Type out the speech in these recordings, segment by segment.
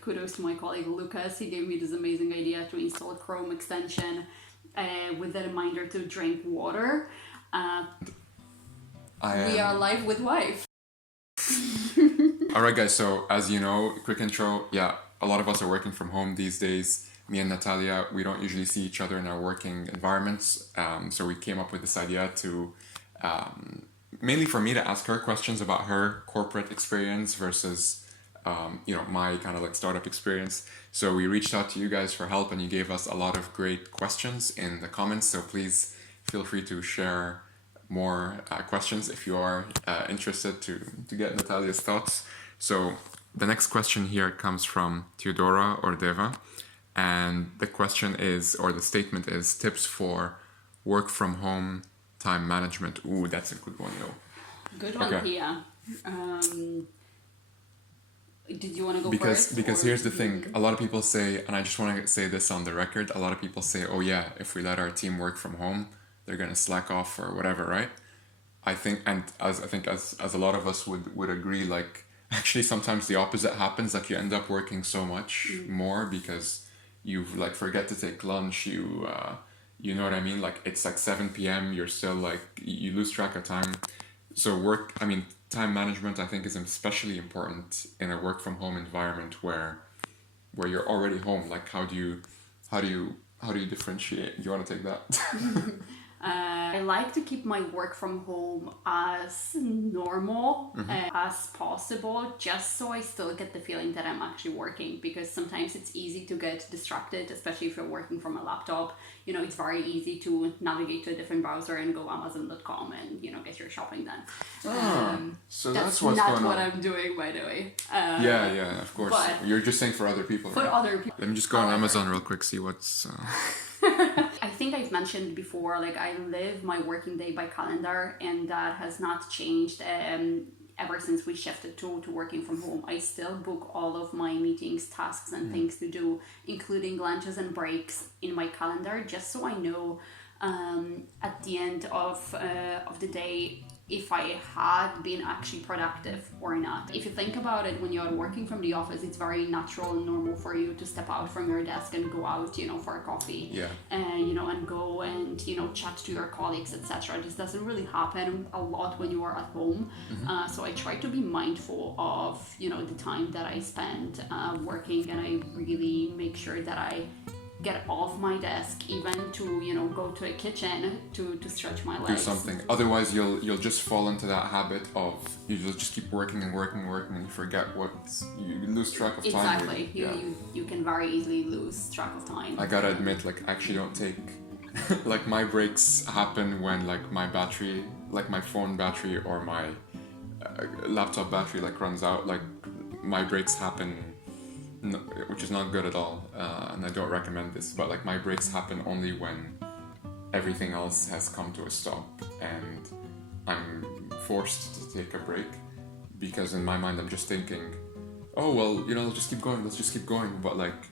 Kudos to my colleague Lucas. He gave me this amazing idea to install a Chrome extension with a reminder to drink water. We are live with Wife. Alright guys, so as you know, quick intro, a lot of us are working from home these days. Me and Natalia, we don't usually see each other in our working environments, so we came up with this idea to, mainly for me to ask her questions about her corporate experience versus, my kind of like startup experience. So we reached out to you guys for help and you gave us a lot of great questions in the comments, so please feel free to share more questions if you are interested to get Natalia's thoughts. So the next question here comes from Theodora Ordeva, and the question is, or the statement is, tips for work from home time management. Ooh, that's a good one, yo. Good one, okay. Yeah. Did you want to go first? Because here's the thing, a lot of people say, and I just want to say this on the record, a lot of people say, oh yeah, if we let our team work from home, they're gonna slack off or whatever, right? I think as a lot of us would agree, like actually sometimes the opposite happens, like you end up working so much more because you like forget to take lunch, you know what I mean? Like it's like 7 p.m, you're still like, you lose track of time. So time management I think is especially important in a work from home environment where you're already home. Like how do you differentiate? Do you want to take that? I like to keep my work from home as normal as possible, just so I still get the feeling that I'm actually working, because sometimes it's easy to get distracted, especially if you're working from a laptop. You know, it's very easy to navigate to a different browser and go Amazon.com and, get your shopping done. So that's what's going on. That's not what I'm doing, by the way. Yeah, of course. You're just saying for other people, for right? other people. Let me just go on Amazon real quick, see what's... I think I've mentioned before, like I live my working day by calendar, and that has not changed ever since we shifted to working from home. I still book all of my meetings, tasks and things to do, including lunches and breaks, in my calendar, just so I know at the end of the day if I had been actually productive or not. If you think about it, when you're working from the office, it's very natural and normal for you to step out from your desk and go out, for a coffee. Yeah. And go and, chat to your colleagues, etc. This doesn't really happen a lot when you are at home. So I try to be mindful of, the time that I spend working, and I really make sure that I get off my desk, even to go to a kitchen to stretch my legs. Do something. Otherwise you'll just fall into that habit of you'll just keep working and you forget you lose track of time. Exactly. Really. You can very easily lose track of time. I gotta admit, like I actually don't take like my breaks happen when like my battery, like my phone battery or my laptop battery like runs out. Like my breaks happen, which is not good at all, and I don't recommend this, but like my breaks happen only when everything else has come to a stop and I'm forced to take a break, because in my mind I'm just thinking, oh well, let's just keep going, but like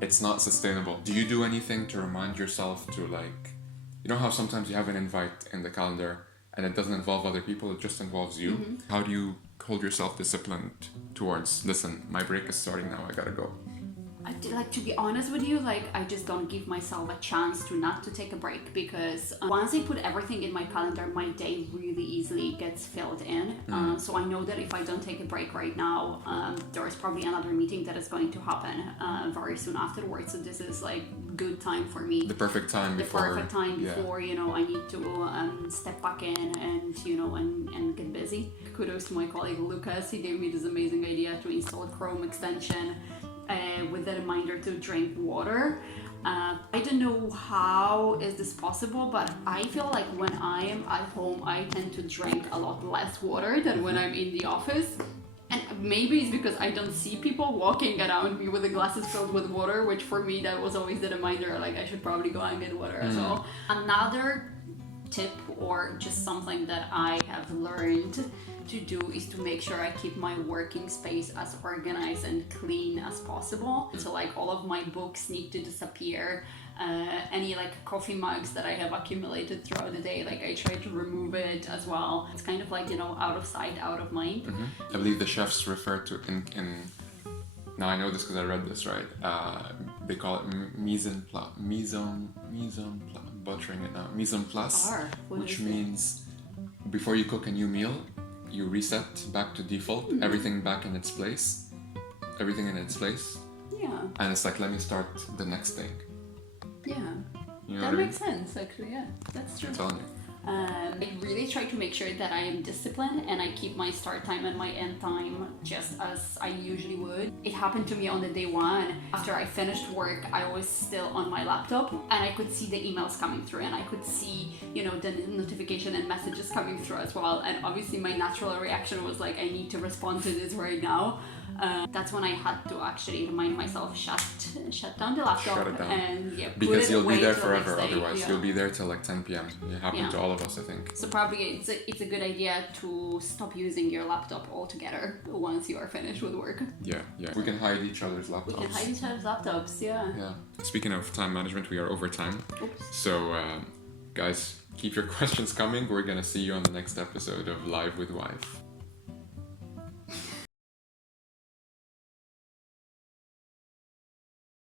it's not sustainable. Do you do anything to remind yourself to, like, how sometimes you have an invite in the calendar and it doesn't involve other people, it just involves you? How do you hold yourself disciplined towards, listen, my break is starting now, I gotta go? To be honest with you, I just don't give myself a chance not to take a break, because once I put everything in my calendar, my day really easily gets filled in. So I know that if I don't take a break right now, there's probably another meeting that is going to happen very soon afterwards. So this is like good time for me. The perfect time before I need to step back in and and get busy. Kudos to my colleague Lucas. He gave me this amazing idea to install a Chrome extension with a reminder to drink water. I don't know how is this possible, but I feel like when I am at home, I tend to drink a lot less water than when I'm in the office. And maybe it's because I don't see people walking around me with the glasses filled with water, which for me, that was always the reminder, like I should probably go and get water as well. Another tip, or just something that I have learned to do, is to make sure I keep my working space as organized and clean as possible. So like all of my books need to disappear. Any like coffee mugs that I have accumulated throughout the day, like I try to remove it as well. It's kind of like, out of sight, out of mind. I believe the chefs refer to in Now I know this because I read this, right? They call it butchering it now. Mise en place, which means before you cook a new meal, you reset back to default, everything back in its place, everything in its place. Yeah. And it's like, let me start the next thing. Yeah. You know That what I mean? makes sense, actually. Yeah, that's true. I'm telling you. I really try to make sure that I am disciplined and I keep my start time and my end time just as I usually would. It happened to me on the day one. After I finished work, I was still on my laptop and I could see the emails coming through and I could see, the notification and messages coming through as well. And obviously my natural reaction was like, I need to respond to this right now. That's when I had to actually remind myself, shut down the laptop. Shut it down. And put Because it you'll away be there till forever next day. otherwise. Yeah. You'll be there till like 10 p.m. It happened to all of us, I think. So probably it's a good idea to stop using your laptop altogether once you are finished with work. Yeah. We can hide each other's laptops. We can hide each other's laptops, yeah. Speaking of time management, we are over time. Oops. So, guys, keep your questions coming. We're gonna see you on the next episode of Live with Wife.